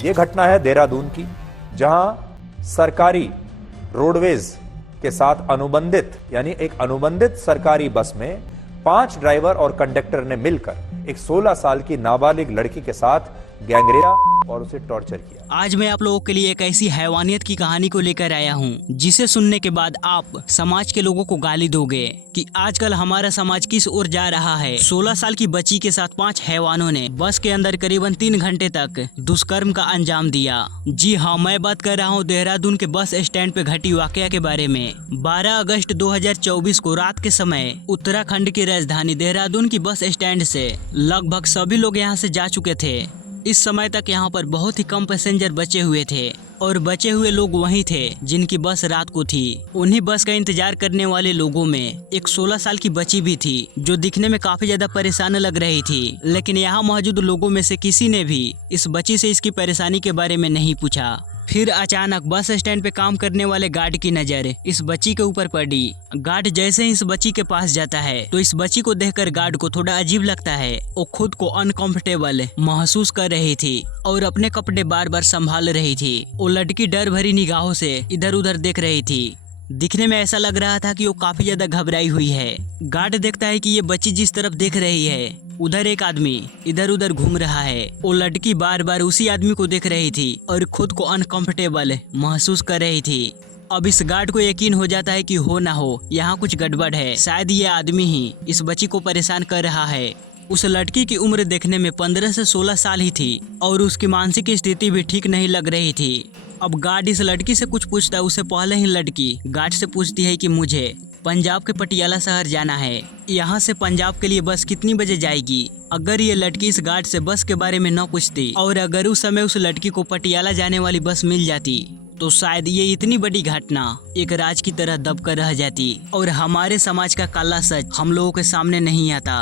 ये घटना है देहरादून की, जहां सरकारी रोडवेज के साथ अनुबंधित यानी एक अनुबंधित सरकारी बस में 5 ड्राइवर और कंडक्टर ने मिलकर एक 16 साल की नाबालिग लड़की के साथ गैंगरेप और उसे टॉर्चर किया। आज मैं आप लोगों के लिए एक ऐसी हैवानियत की कहानी को लेकर आया हूं, जिसे सुनने के बाद आप समाज के लोगों को गाली दोगे कि आजकल हमारा समाज किस ओर जा रहा है। 16 साल की बच्ची के साथ 5 हैवानों ने बस के अंदर करीबन 3 घंटे तक दुष्कर्म का अंजाम दिया। जी हाँ, मैं बात कर रहा हूँ देहरादून के बस स्टैंड पे घटी वाकया के बारे में। 12 अगस्त 2024 को रात के समय उत्तराखंड की राजधानी देहरादून की बस स्टैंड से लगभग सभी लोग यहाँ से जा चुके थे। इस समय तक यहाँ पर बहुत ही कम पैसेंजर बचे हुए थे और बचे हुए लोग वही थे जिनकी बस रात को थी। उन्हीं बस का इंतजार करने वाले लोगों में एक 16 साल की बच्ची भी थी, जो दिखने में काफी ज्यादा परेशान लग रही थी। लेकिन यहाँ मौजूद लोगों में से किसी ने भी इस बच्ची से इसकी परेशानी के बारे में नहीं पूछा। फिर अचानक बस स्टैंड पे काम करने वाले गार्ड की नजर इस बच्ची के ऊपर पड़ी। गार्ड जैसे ही इस बच्ची के पास जाता है तो इस बच्ची को देखकर गार्ड को थोड़ा अजीब लगता है। वो खुद को अनकंफर्टेबल महसूस कर रही थी और अपने कपड़े बार बार संभाल रही थी। वो लड़की डर भरी निगाहों से इधर उधर देख रही थी। दिखने में ऐसा लग रहा था कि वो काफी ज्यादा घबराई हुई है। गार्ड देखता है कि ये बच्ची जिस तरफ देख रही है उधर एक आदमी इधर उधर घूम रहा है। वो लड़की बार बार उसी आदमी को देख रही थी और खुद को अनकंफर्टेबल महसूस कर रही थी। अब इस गार्ड को यकीन हो जाता है कि हो ना हो यहाँ कुछ गड़बड़ है, शायद ये आदमी ही इस बच्ची को परेशान कर रहा है। उस लड़की की उम्र देखने में 15 से 16 साल ही थी और उसकी मानसिक स्थिति भी ठीक नहीं लग रही थी। अब गार्ड इस लड़की से कुछ पूछता है। उससे पहले ही लड़की गार्ड से पूछती है कि मुझे पंजाब के पटियाला शहर जाना है, यहाँ से पंजाब के लिए बस कितनी बजे जाएगी। अगर ये लड़की इस गार्ड से बस के बारे में न पूछती और अगर उस समय उस लड़की को पटियाला जाने वाली बस मिल जाती तो शायद ये इतनी बड़ी घटना एक राज की तरह दब कर रह जाती और हमारे समाज का काला सच हम लोगों के सामने नहीं आता।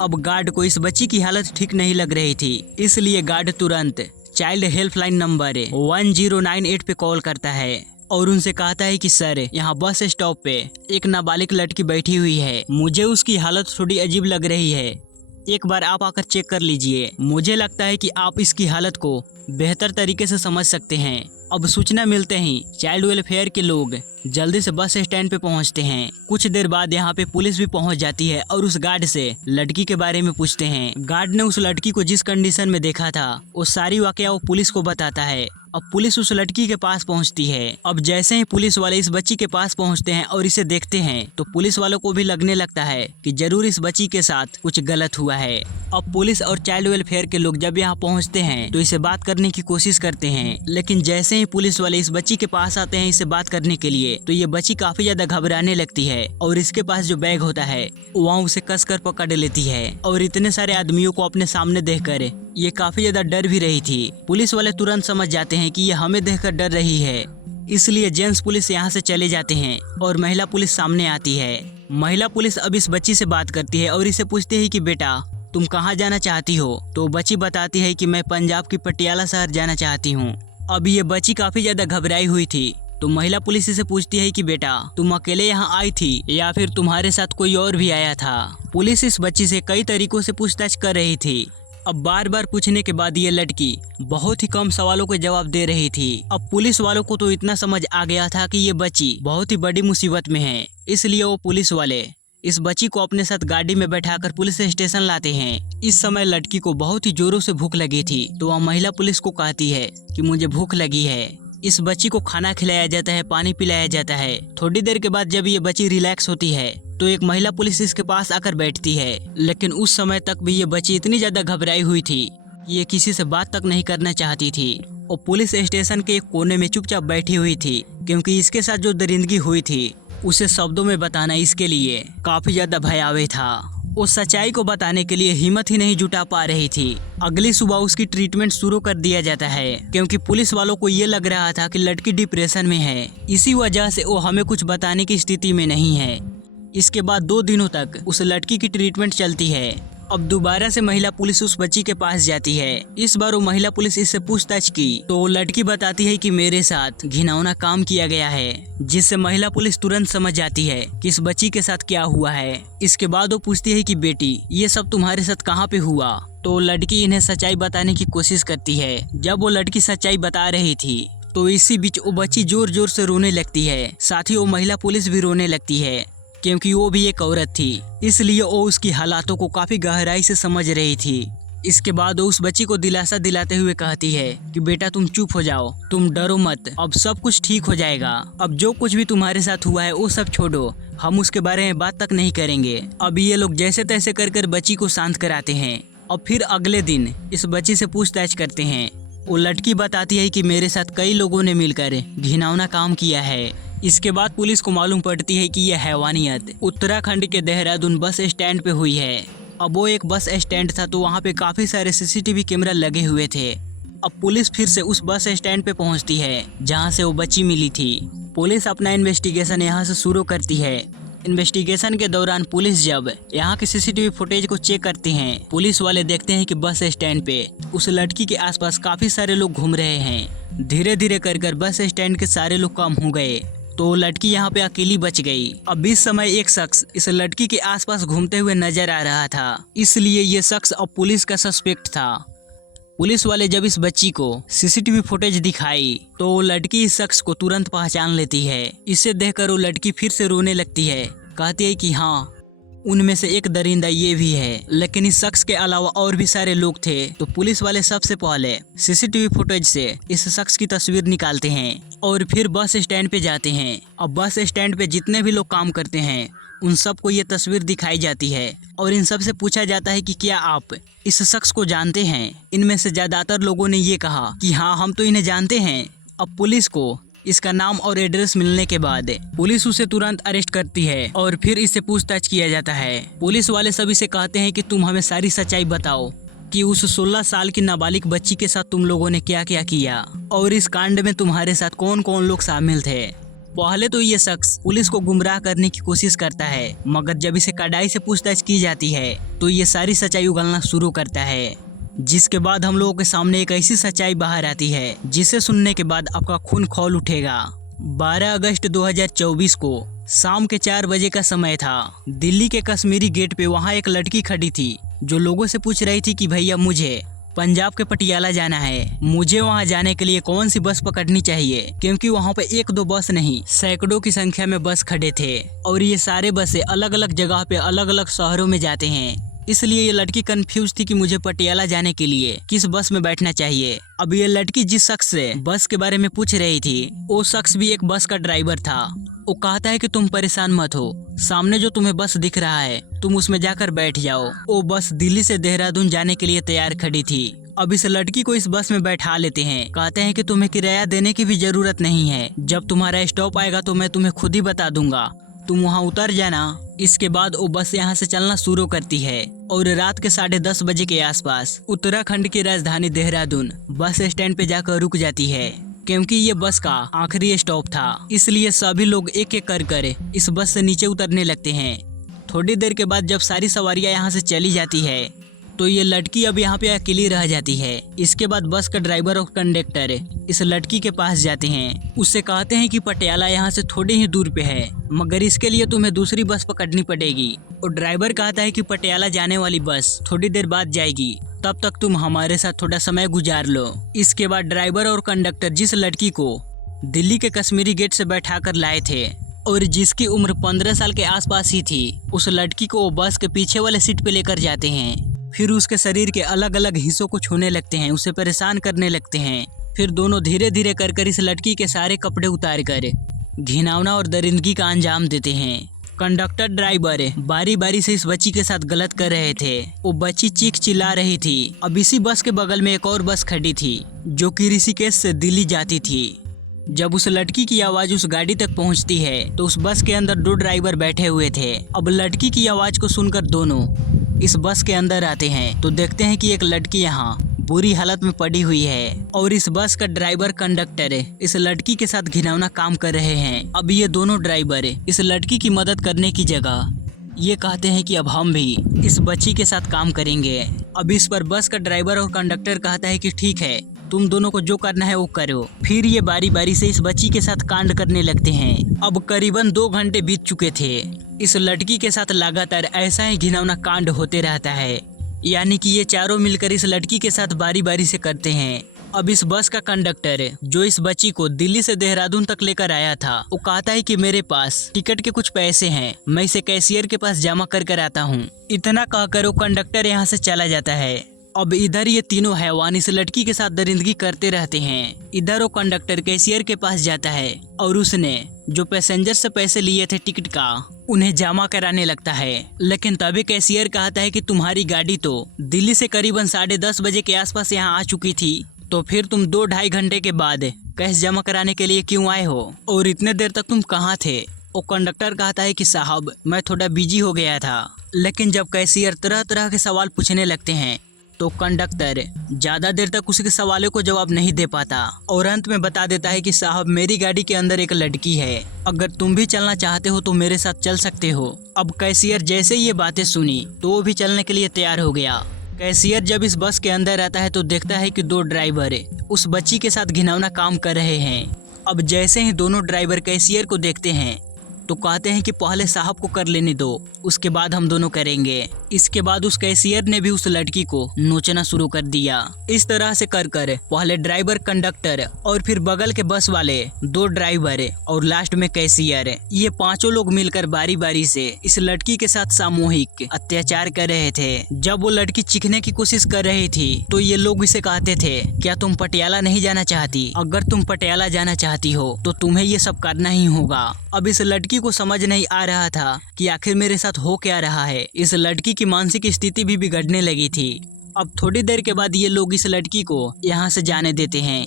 अब गार्ड को इस बच्ची की हालत ठीक नहीं लग रही थी, इसलिए गार्ड तुरंत चाइल्ड हेल्पलाइन नंबर 1098 पे कॉल करता है और उनसे कहता है कि सर, यहाँ बस स्टॉप पे एक नाबालिग लड़की बैठी हुई है, मुझे उसकी हालत थोड़ी अजीब लग रही है, एक बार आप आकर चेक कर लीजिए। मुझे लगता है कि आप इसकी हालत को बेहतर तरीके से समझ सकते हैं। अब सूचना मिलते ही चाइल्ड वेलफेयर के लोग जल्दी से बस स्टैंड पे पहुंचते हैं। कुछ देर बाद यहाँ पे पुलिस भी पहुंच जाती है और उस गार्ड से लड़की के बारे में पूछते हैं। गार्ड ने उस लड़की को जिस कंडीशन में देखा था वो सारी वाकया वो पुलिस को बताता है। अब पुलिस उस लड़की के पास पहुंचती है। अब जैसे ही पुलिस वाले इस बच्ची के पास पहुंचते हैं और इसे देखते हैं तो पुलिस वालों को भी लगने लगता है कि जरूर इस बच्ची के साथ कुछ गलत हुआ है। अब पुलिस और चाइल्ड वेलफेयर के लोग जब यहाँ पहुंचते हैं तो इसे बात करने की कोशिश करते हैं, लेकिन जैसे ही पुलिस वाले इस बच्ची के पास आते हैं इसे बात करने के लिए तो ये बच्ची काफी ज्यादा घबराने लगती है और इसके पास जो बैग होता है वहाँ उसे कसकर पकड़ लेती है और इतने सारे आदमियों को अपने सामने देखकर ये काफी ज्यादा डर भी रही थी। पुलिस वाले तुरंत समझ जाते हैं कि ये हमें देखकर डर रही है, इसलिए जेंट्स पुलिस यहाँ से चले जाते हैं और महिला पुलिस सामने आती है। महिला पुलिस अब इस बच्ची से बात करती है और इसे पूछती है कि बेटा तुम कहाँ जाना चाहती हो। तो बच्ची बताती है कि मैं पंजाब की पटियाला शहर जाना चाहती हूँ। अब ये बच्ची काफी ज्यादा घबराई हुई थी तो महिला पुलिस से पूछती है कि बेटा तुम अकेले यहाँ आई थी या फिर तुम्हारे साथ कोई और भी आया था। पुलिस इस बच्ची से कई तरीकों से पूछताछ कर रही थी। अब बार बार पूछने के बाद ये लड़की बहुत ही कम सवालों के जवाब दे रही थी। अब पुलिस वालों को तो इतना समझ आ गया था कि ये बच्ची बहुत ही बड़ी मुसीबत में है, इसलिए वो पुलिस वाले इस बच्ची को अपने साथ गाड़ी में बैठाकर पुलिस स्टेशन लाते हैं। इस समय लड़की को बहुत ही जोरों से भूख लगी थी तो वह महिला पुलिस को कहती है कि मुझे भूख लगी है। इस बच्ची को खाना खिलाया जाता है, पानी पिलाया जाता है। थोड़ी देर के बाद जब ये बच्ची रिलैक्स होती है तो एक महिला पुलिस इसके पास आकर बैठती है, लेकिन उस समय तक भी ये बच्ची इतनी ज्यादा घबराई हुई थी कि ये किसी से बात तक नहीं करना चाहती थी। और पुलिस स्टेशन के एक कोने में चुपचाप बैठी हुई थी, क्योंकि इसके साथ जो दरिंदगी हुई थी उसे शब्दों में बताना इसके लिए काफी ज्यादा भयावह था। वो सच्चाई को बताने के लिए हिम्मत ही नहीं जुटा पा रही थी। अगली सुबह उसकी ट्रीटमेंट शुरू कर दिया जाता है, क्योंकि पुलिस वालों को ये लग रहा था कि लड़की डिप्रेशन में है, इसी वजह से वो हमें कुछ बताने की स्थिति में नहीं है। इसके बाद 2 दिनों तक उस लड़की की ट्रीटमेंट चलती है। अब दोबारा से महिला पुलिस उस बच्ची के पास जाती है। इस बार वो महिला पुलिस इससे पूछताछ की तो वो लड़की बताती है कि मेरे साथ घिनौना काम किया गया है, जिससे महिला पुलिस तुरंत समझ जाती है कि इस बच्ची के साथ क्या हुआ है। इसके बाद वो पूछती है कि बेटी ये सब तुम्हारे साथ कहाँ पे हुआ। तो लड़की इन्हें सच्चाई बताने की कोशिश करती है। जब वो लड़की सच्चाई बता रही थी तो इसी बीच वो बच्ची जोर जोर से रोने लगती है। साथ ही वो महिला पुलिस भी रोने लगती है क्योंकि वो भी एक औरत थी, इसलिए वो उसकी हालातों को काफी गहराई से समझ रही थी। इसके बाद वो उस बच्ची को दिलासा दिलाते हुए कहती है कि बेटा तुम चुप हो जाओ, तुम डरो मत, अब सब कुछ ठीक हो जाएगा। अब जो कुछ भी तुम्हारे साथ हुआ है वो सब छोड़ो, हम उसके बारे में बात तक नहीं करेंगे। अब ये लोग जैसे तैसे कर बच्ची को शांत कराते हैं और फिर अगले दिन इस बच्ची से पूछताछ करते हैं। वो लड़की बताती है कि मेरे साथ कई लोगों ने मिलकर घिनौना काम किया है। इसके बाद पुलिस को मालूम पड़ती है कि यह हैवानियत उत्तराखंड के देहरादून बस स्टैंड पे हुई है। अब वो एक बस स्टैंड था तो वहाँ पे काफी सारे सीसीटीवी कैमरा लगे हुए थे। अब पुलिस फिर से उस बस स्टैंड पे पहुँचती है जहाँ से वो बच्ची मिली थी। पुलिस अपना इन्वेस्टिगेशन यहाँ से शुरू करती है। इन्वेस्टिगेशन के दौरान पुलिस जब यहाँ के सीसीटीवी फुटेज को चेक करते हैं, पुलिस वाले देखते हैं कि बस स्टैंड पे उस लड़की के आसपास काफी सारे लोग घूम रहे हैं। धीरे धीरे कर बस स्टैंड के सारे लोग कम हो गए तो लड़की यहाँ पे अकेली बच गई। अब इस समय एक शख्स इस लड़की के आसपास घूमते हुए नजर आ रहा था, इसलिए ये शख्स अब पुलिस का सस्पेक्ट था। पुलिस वाले जब इस बच्ची को सीसीटीवी फुटेज दिखाई तो वो लड़की इस शख्स को तुरंत पहचान लेती है। इसे देखकर वो लड़की फिर से रोने लगती है, कहती है कि हाँ उनमें से एक दरिंदा ये भी है, लेकिन इस शख्स के अलावा और भी सारे लोग थे। तो पुलिस वाले सबसे पहले सीसीटीवी फुटेज से इस शख्स की तस्वीर निकालते हैं और फिर बस स्टैंड पे जाते हैं। अब बस स्टैंड पे जितने भी लोग काम करते हैं उन सबको ये तस्वीर दिखाई जाती है और इन सब से पूछा जाता है कि क्या आप इस शख्स को जानते हैं। इनमें से ज्यादातर लोगों ने ये कहा कि हाँ हम तो इन्हें जानते हैं। अब पुलिस को इसका नाम और एड्रेस मिलने के बाद पुलिस उसे तुरंत अरेस्ट करती है और फिर इससे पूछताछ किया जाता है। पुलिस वाले सभी से कहते हैं कि तुम हमें सारी सच्चाई बताओ कि उस 16 साल की नाबालिग बच्ची के साथ तुम लोगों ने क्या क्या किया और इस कांड में तुम्हारे साथ कौन कौन लोग शामिल थे। पहले तो ये शख्स पुलिस को गुमराह करने की कोशिश करता है, मगर जब इसे कड़ाई से पूछताछ की जाती है तो ये सारी सच्चाई उगलना शुरू करता है। जिसके बाद हम लोगों के सामने एक ऐसी सच्चाई बाहर आती है जिसे सुनने के बाद आपका खून खौल उठेगा। 12 अगस्त 2024 को शाम के 4 बजे का समय था। दिल्ली के कश्मीरी गेट पे वहाँ एक लड़की खड़ी थी जो लोगों से पूछ रही थी कि भैया मुझे पंजाब के पटियाला जाना है, मुझे वहाँ जाने के लिए कौन सी बस पकड़नी चाहिए, क्योंकि वहाँ पे एक दो बस नहीं सैकड़ों की संख्या में बस खड़े थे और ये सारे बसें अलग अलग जगह पे अलग अलग शहरों में जाते हैं। इसलिए ये लड़की कंफ्यूज थी कि मुझे पटियाला जाने के लिए किस बस में बैठना चाहिए। अब ये लड़की जिस शख्स से बस के बारे में पूछ रही थी वो शख्स भी एक बस का ड्राइवर था। वो कहता है कि तुम परेशान मत हो, सामने जो तुम्हें बस दिख रहा है तुम उसमें जाकर बैठ जाओ। वो बस दिल्ली से देहरादून जाने के लिए तैयार खड़ी थी। अब इस लड़की को इस बस में बैठा लेते हैं। कहते हैं कि तुम्हें किराया देने की भी जरूरत नहीं है, जब तुम्हारा स्टॉप आएगा तो मैं तुम्हें खुद ही बता दूंगा, तुम वहाँ उतर जाना। इसके बाद वो बस यहाँ से चलना शुरू करती है और रात के 10:30 बजे के आसपास उत्तराखंड की राजधानी देहरादून बस स्टैंड पे जाकर रुक जाती है। क्योंकि ये बस का आखिरी स्टॉप था, इसलिए सभी लोग एक एक कर इस बस से नीचे उतरने लगते हैं। थोड़ी देर के बाद जब सारी सवारियां यहाँ से चली जाती है तो ये लड़की अब यहाँ पे अकेली रह जाती है। इसके बाद बस का ड्राइवर और कंडक्टर इस लड़की के पास जाते हैं, उससे कहते हैं कि पटियाला यहाँ से थोड़ी ही दूर पे है, मगर इसके लिए तुम्हें दूसरी बस पकड़नी पड़ेगी। और ड्राइवर कहता है कि पटियाला जाने वाली बस थोड़ी देर बाद जाएगी, तब तक तुम हमारे साथ थोड़ा समय गुजार लो। इसके बाद ड्राइवर और कंडक्टर जिस लड़की को दिल्ली के कश्मीरी गेट से बैठा कर लाए थे और जिसकी उम्र 15 साल के आसपास ही थी, उस लड़की को वो बस के पीछे वाले सीट पे लेकर जाते हैं। फिर उसके शरीर के अलग अलग हिस्सों को छूने लगते हैं, उसे परेशान करने लगते हैं। फिर दोनों धीरे धीरे कर इस लड़की के सारे कपड़े उतार कर घिनौना और दरिंदगी का अंजाम देते हैं। कंडक्टर ड्राइवर बारी बारी से इस बच्ची के साथ गलत कर रहे थे। वो बच्ची चीख चिल्ला रही थी। अब इसी बस के बगल में एक और बस खड़ी थी जो कि ऋषिकेश से दिल्ली जाती थी। जब उस लड़की की आवाज उस गाड़ी तक पहुंचती है तो उस बस के अंदर 2 ड्राइवर बैठे हुए थे। अब लड़की की आवाज को सुनकर दोनों इस बस के अंदर आते हैं तो देखते हैं कि एक लड़की यहाँ बुरी हालत में पड़ी हुई है और इस बस का ड्राइवर कंडक्टर इस लड़की के साथ घिनौना काम कर रहे हैं। अब ये दोनों ड्राइवर इस लड़की की मदद करने की जगह ये कहते हैं कि अब हम भी इस बच्ची के साथ काम करेंगे। अब इस पर बस का ड्राइवर और कंडक्टर कहता है कि ठीक है, तुम दोनों को जो करना है वो करो। फिर ये बारी बारी से इस बच्ची के साथ कांड करने लगते हैं। अब करीबन 2 घंटे बीत चुके थे। इस लड़की के साथ लगातार ऐसा ही घिनौना कांड होते रहता है। यानी कि ये चारों मिलकर इस लड़की के साथ बारी बारी से करते हैं। अब इस बस का कंडक्टर जो इस बच्ची को दिल्ली से देहरादून तक लेकर आया था, वो कहता है कि मेरे पास टिकट के कुछ पैसे हैं, मैं इसे कैशियर के पास जमा कर आता हूँ। इतना कहकर वो कंडक्टर यहाँ से चला जाता है। अब इधर ये तीनों हैवान इस लड़की के साथ दरिंदगी करते रहते हैं। इधर वो कंडक्टर कैशियर के पास जाता है और उसने जो पैसेंजर से पैसे लिए थे टिकट का, उन्हें जमा कराने लगता है। लेकिन तभी कैशियर कहता है कि तुम्हारी गाड़ी तो दिल्ली से करीबन 10:30 बजे के आसपास यहाँ आ चुकी थी, तो फिर तुम 2-2.5 घंटे के बाद कैश जमा कराने के लिए क्यों आए हो और इतने देर तक तुम कहाँ थे? वो कंडक्टर कहता है कि साहब मैं थोड़ा बिजी हो गया था। लेकिन जब कैशियर तरह तरह के सवाल पूछने लगते हैं तो कंडक्टर ज्यादा देर तक उसके सवालों को जवाब नहीं दे पाता और अंत में बता देता है कि साहब मेरी गाड़ी के अंदर एक लड़की है, अगर तुम भी चलना चाहते हो तो मेरे साथ चल सकते हो। अब कैशियर जैसे ये बातें सुनी तो वो भी चलने के लिए तैयार हो गया। कैशियर जब इस बस के अंदर आता है तो देखता है कि 2 ड्राइवर उस बच्ची के साथ घिनौना काम कर रहे हैं। अब जैसे ही दोनों ड्राइवर कैशियर को देखते हैं तो कहते हैं कि पहले साहब को कर लेने दो, उसके बाद हम दोनों करेंगे। इसके बाद उस कैशियर ने भी उस लड़की को नोचना शुरू कर दिया। इस तरह से कर पहले ड्राइवर, कंडक्टर और फिर बगल के बस वाले 2 ड्राइवर और लास्ट में कैशियर, ये पांचों लोग मिलकर बारी बारी से इस लड़की के साथ सामूहिक अत्याचार कर रहे थे। जब वो लड़की चीखने की कोशिश कर रही थी तो ये लोग इसे कहते थे, क्या तुम पटियाला नहीं जाना चाहती? अगर तुम पटियाला जाना चाहती हो तो तुम्हें ये सब करना ही होगा। अब इस लड़की को समझ नहीं आ रहा था कि आखिर मेरे साथ हो क्या रहा है। इस लड़की की मानसिक स्थिति भी बिगड़ने लगी थी। अब थोड़ी देर के बाद ये लोग इस लड़की को यहाँ से जाने देते हैं।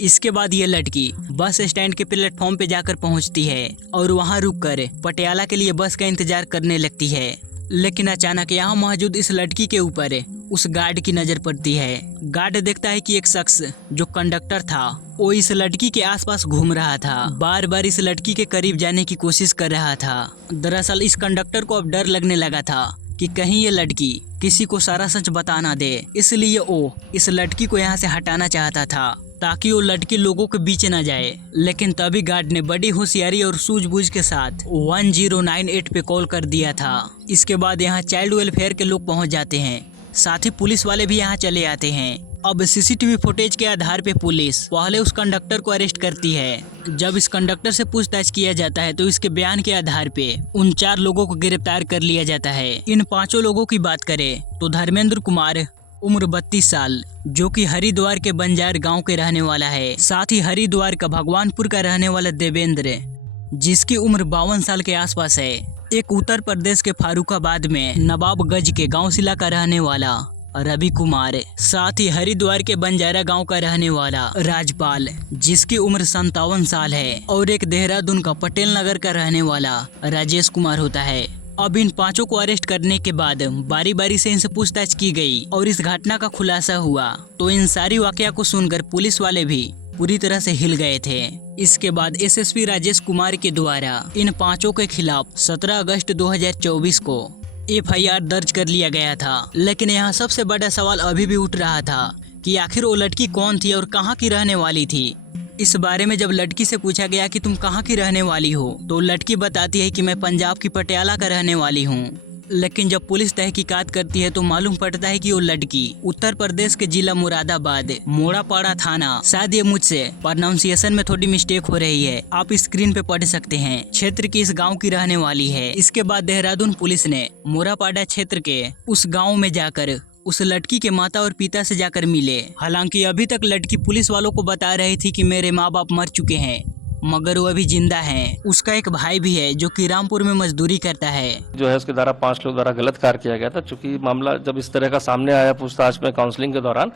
इसके बाद ये लड़की बस स्टैंड के प्लेटफॉर्म पे जाकर पहुँचती है और वहाँ रुककर पटियाला के लिए बस का इंतजार करने लगती है। लेकिन अचानक यहाँ मौजूद इस लड़की के ऊपर उस गार्ड की नजर पड़ती है। गार्ड देखता है कि एक शख्स जो कंडक्टर था वो इस लड़की के आसपास घूम रहा था, बार बार इस लड़की के करीब जाने की कोशिश कर रहा था। दरअसल इस कंडक्टर को अब डर लगने लगा था कि कहीं ये लड़की किसी को सारा सच बता ना दे, इसलिए वो इस लड़की को यहाँ से हटाना चाहता था ताकि वो लड़की लोगों के बीच न जाए। लेकिन तभी गार्ड ने बड़ी होशियारी और सूझबूझ के साथ 1098 पे कॉल कर दिया था। इसके बाद यहाँ चाइल्ड वेलफेयर के लोग पहुँच जाते हैं, साथ ही पुलिस वाले भी यहाँ चले आते हैं। अब सीसीटीवी फुटेज के आधार पे पुलिस पहले उस कंडक्टर को अरेस्ट करती है। जब इस कंडक्टर से पूछताछ किया जाता है तो इसके बयान के आधार पे उन 4 लोगों को गिरफ्तार कर लिया जाता है। इन 5 लोगों की बात करें तो धर्मेंद्र कुमार उम्र 32 साल, जो कि हरिद्वार के बंजार गांव के रहने वाला है। साथ ही हरिद्वार का भगवानपुर का रहने वाला देवेंद्र, जिसकी उम्र 52 साल के आसपास है। एक उत्तर प्रदेश के फारुखाबाद में नवाबगंज के गांव सिला का रहने वाला रवि कुमार, साथ ही हरिद्वार के बंजारा गांव का रहने वाला राजपाल, जिसकी उम्र 57 साल है, और एक देहरादून का पटेल नगर का रहने वाला राजेश कुमार होता है। अब इन 5 को अरेस्ट करने के बाद बारी बारी से इनसे पूछताछ की गई और इस घटना का खुलासा हुआ तो इन सारी वाकया को सुनकर पुलिस वाले भी पूरी तरह से हिल गए थे। इसके बाद एसएसपी राजेश कुमार के द्वारा इन 5 के खिलाफ 17 अगस्त 2024 को FIR दर्ज कर लिया गया था। लेकिन यहाँ सबसे बड़ा सवाल अभी भी उठ रहा था कि आखिर वो लड़की कौन थी और कहाँ की रहने वाली थी। इस बारे में जब लड़की से पूछा गया कि तुम कहाँ की रहने वाली हो तो लड़की बताती है कि मैं पंजाब की पटियाला का रहने वाली हूँ। लेकिन जब पुलिस तहकीकात करती है तो मालूम पड़ता है कि वो लड़की उत्तर प्रदेश के जिला मुरादाबाद मोड़ापाड़ा थाना, शायद ये मुझसे प्रोनाउंसिएशन में थोड़ी मिस्टेक हो रही है, आप स्क्रीन पे पढ़ सकते हैं, क्षेत्र की इस गांव की रहने वाली है। इसके बाद देहरादून पुलिस ने मोड़ापाड़ा क्षेत्र के उस गाँव में जाकर उस लड़की के माता और पिता से जाकर मिले। हालांकि अभी तक लड़की पुलिस वालों को बता रही थी कि मेरे माँ बाप मर चुके हैं, मगर वो अभी जिंदा हैं। उसका एक भाई भी है जो कि रामपुर में मजदूरी करता है। जो है उसके द्वारा 5 लोग द्वारा गलत कार्य किया गया था। चूंकि मामला जब इस तरह का सामने आया पूछताछ में काउंसलिंग के दौरान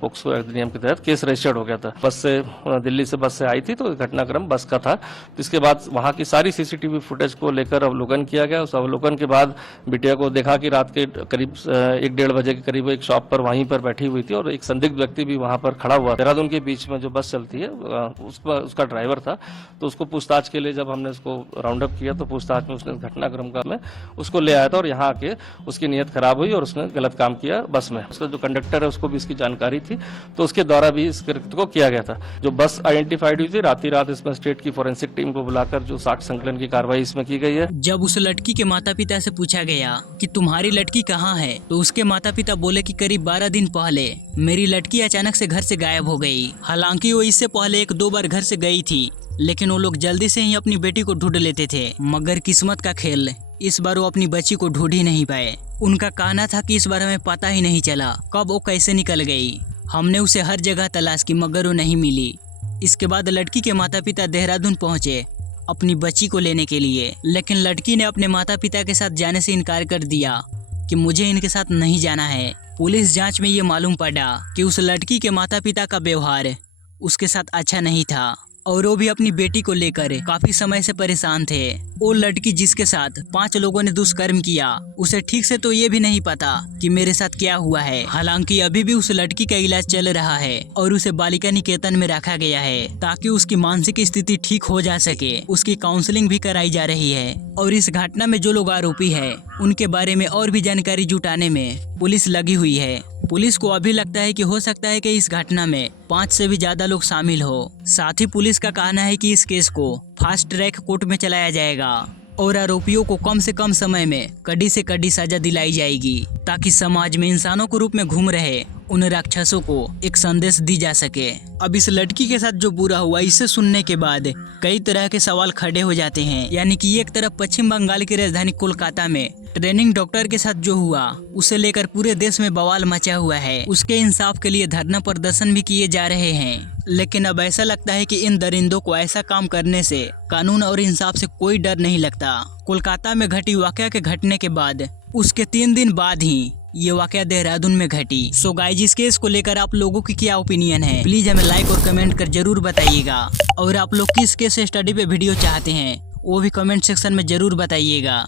पोक्सो अधिनियम के तहत केस रजिस्टर्ड हो गया था। बस से दिल्ली से बस से आई थी तो घटनाक्रम बस का था। इसके बाद वहाँ की सारी सीसीटीवी फुटेज को लेकर अवलोकन किया गया। उस अवलोकन के बाद बिटिया को देखा कि रात के करीब 1-1:30 बजे के करीब एक शॉप पर वहीं पर बैठी हुई थी और एक संदिग्ध व्यक्ति भी वहाँ पर खड़ा हुआ। देहरादून के बीच में जो बस चलती है उसका ड्राइवर था। तो उसको पूछताछ के लिए जब हमने उसको राउंड अप किया तो पूछताछ में उसने घटनाक्रम का में उसको ले आया था और यहाँ आके उसकी नीयत खराब हुई और उसने गलत काम किया बस में। उसका जो कंडक्टर है उसको भी इसकी जानकारी थी, तो उसके द्वारा भी इस कृत्य को किया गया था। जो बस आइडेंटिफाइड हुई थी, रात इसमें स्टेट की फोरेंसिक टीम को बुलाकर जो साक्ष्य संकलन की कार्रवाई इसमें की गई है। जब उस लड़की के माता पिता से पूछा गया कि तुम्हारी लड़की कहाँ है, तो उसके माता पिता बोले कि करीब 12 दिन पहले मेरी लड़की अचानक से घर से गायब हो गई। हालांकि वो इससे पहले 1-2 बार घर से गई थी, लेकिन वो लोग जल्दी से ही अपनी बेटी को ढूंढ लेते थे। मगर किस्मत का खेल, इस बार वो अपनी बच्ची को ढूंढ ही नहीं पाए। उनका कहना था कि इस बार हमें पता ही नहीं चला कब वो कैसे निकल गई। हमने उसे हर जगह तलाश की मगर वो नहीं मिली। इसके बाद लड़की के माता पिता देहरादून पहुंचे अपनी बच्ची को लेने के लिए, लेकिन लड़की ने अपने माता पिता के साथ जाने से इनकार कर दिया कि मुझे इनके साथ नहीं जाना है। पुलिस जांच में ये मालूम पड़ा कि उस लड़की के माता पिता का व्यवहार उसके साथ अच्छा नहीं था और वो भी अपनी बेटी को लेकर काफी समय से परेशान थे। वो लड़की जिसके साथ 5 लोगों ने दुष्कर्म किया, उसे ठीक से तो ये भी नहीं पता कि मेरे साथ क्या हुआ है। हालांकि अभी भी उस लड़की का इलाज चल रहा है और उसे बालिका निकेतन में रखा गया है ताकि उसकी मानसिक स्थिति ठीक हो जा सके। उसकी काउंसलिंग भी कराई जा रही है और इस घटना में जो लोग आरोपी है उनके बारे में और भी जानकारी जुटाने में पुलिस लगी हुई है। पुलिस को अभी लगता है कि हो सकता है कि इस घटना में 5 से भी ज्यादा लोग शामिल हो। साथ ही पुलिस का कहना है कि इस केस को फास्ट ट्रैक कोर्ट में चलाया जाएगा और आरोपियों को कम से कम समय में कड़ी से कड़ी सजा दिलाई जाएगी ताकि समाज में इंसानों के रूप में घूम रहे उन राक्षसों को एक संदेश दी जा सके। अब इस लड़की के साथ जो बुरा हुआ, इसे सुनने के बाद कई तरह के सवाल खड़े हो जाते हैं। यानी कि एक तरफ पश्चिम बंगाल की राजधानी कोलकाता में ट्रेनिंग डॉक्टर के साथ जो हुआ, उसे लेकर पूरे देश में बवाल मचा हुआ है। उसके इंसाफ के लिए धरना प्रदर्शन भी किए जा रहे हैं, लेकिन अब ऐसा लगता है कि इन दरिंदों को ऐसा काम करने से कानून और इंसाफ से कोई डर नहीं लगता। कोलकाता में घटी वाकया के घटने के बाद उसके 3 दिन बाद ही ये वाकया देहरादून में घटी। सो गाइस, इस केस को लेकर आप लोगों की क्या ओपिनियन है, प्लीज हमें लाइक और कमेंट कर जरूर बताइएगा। और आप लोग किस केस स्टडी पे वीडियो चाहते हैं वो भी कमेंट सेक्शन में जरूर बताइएगा।